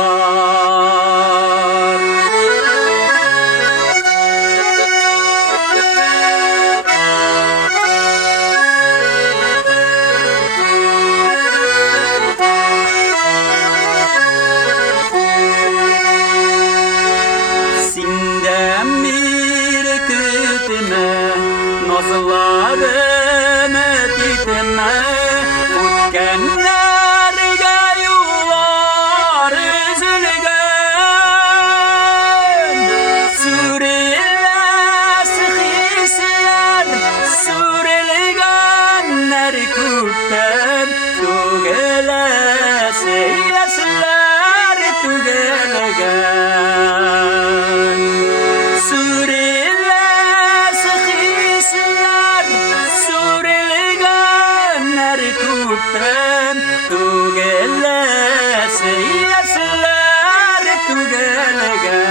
var. Sinden bir kütüme nazlarım gitme, utkenlerge yollar üzülgen. Sürülesin hisler, sürülgenler kütten, tügelesi yesler tügelgen. Sürülesin hisler, sürülgenler kütten, tügelesi yesler tügelgen.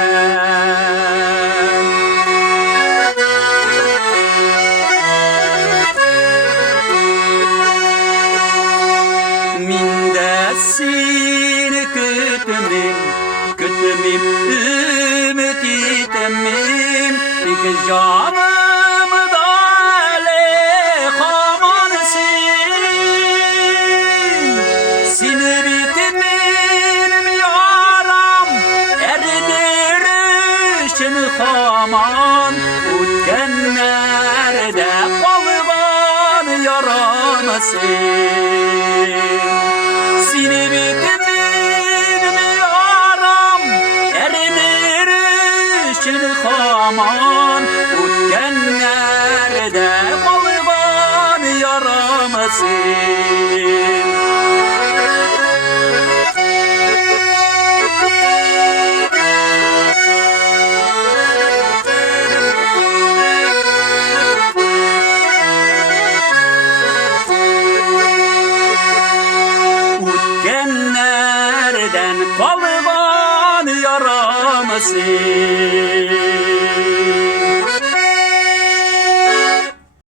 Mindesin kütümim, ümit itemim, iki canım da lekamansin. Seni bitimin yaram, eridir için kaman, utkenlerde kalgan yaramasın. Seni bitimin yaram, eridir için kaman, utkenlerde kalgan yaramasın. Utkenlerden kalgan yaramasın.